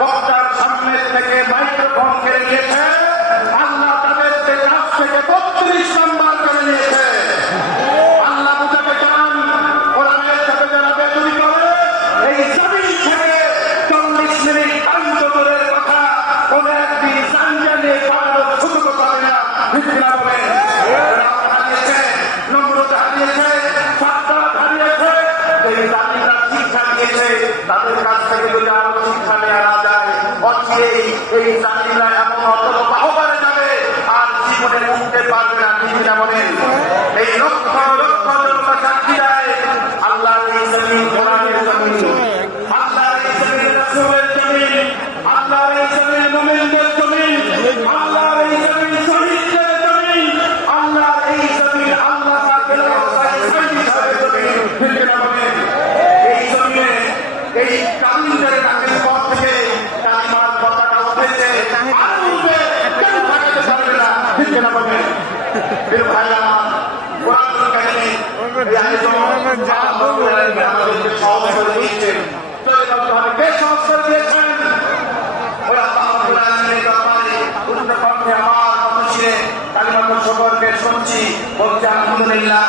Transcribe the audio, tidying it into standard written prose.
বক্তার সামনে থেকে মাইক্রোফোন কেড়ে নিয়েছে, আল্লাহ তাদের কাছ থেকে 32 নম্বর কেড়ে নিয়েছে। আল্লাহ বুঝাতে চান, কোরআনের সাথে যারা বেদুরি করে এই জমিন থেকে 40 মিনিট কান্ত দূরের কথা কোন একদিন জানজা নিয়ে পালানোর সুযোগ পাবে না। ফিতনা বলেন, হারিয়েছে, নম্রতা হারিয়েছে, সাদ্দাত হারিয়েছে, এই জাতিটা শিক্ষা দিয়েছে, তাদের কাছ থেকে যদি আরো শিক্ষা নেওয়া না যায়, অচিরেই এই জাতিরা এমন অতল বাহবারে যাবে আর জীবনে উঠতে পারবে না। ফিতনা বলেন, এই লক্ষ লক্ষ জনতা সাক্ষী দেয় আল্লাহর এই জমিন কোরআনের জমিন, আল্লাহর এই জমিন রাসূলের জমিন, আল্লাহর এই জমিন মুমিনদের জমিন, আল্লাহর এই জমিন শহীদদের জমিন, আল্লাহর এই জমিন আল্লাহ পাকের রাস্তায় শহীদ হয়ে জমিন। ফিতনা বলেন, এই জমিনে এই কালিমের ডাকের পর থেকে কালিমার পতাকা উঠেছে, আর উঠবে, কেউ ঠেকাতে পারবে না। ফিতনা বলেন, প্রিয় ভাইরা, কোরআনুল কারীমে এই আয়োজন আমাদেরকে সহজ করে দিয়েছেন। চলে যাতে হবে, কে সহজ করে দিয়েছেন? ওই আল্লাহ রাব্বুল আলামিনের দরবারে উচ্চ কণ্ঠে আমার মতো শুনে কালিমাতুল শুকর পেশ করছি, বলছি আলহামদুলিল্লাহ।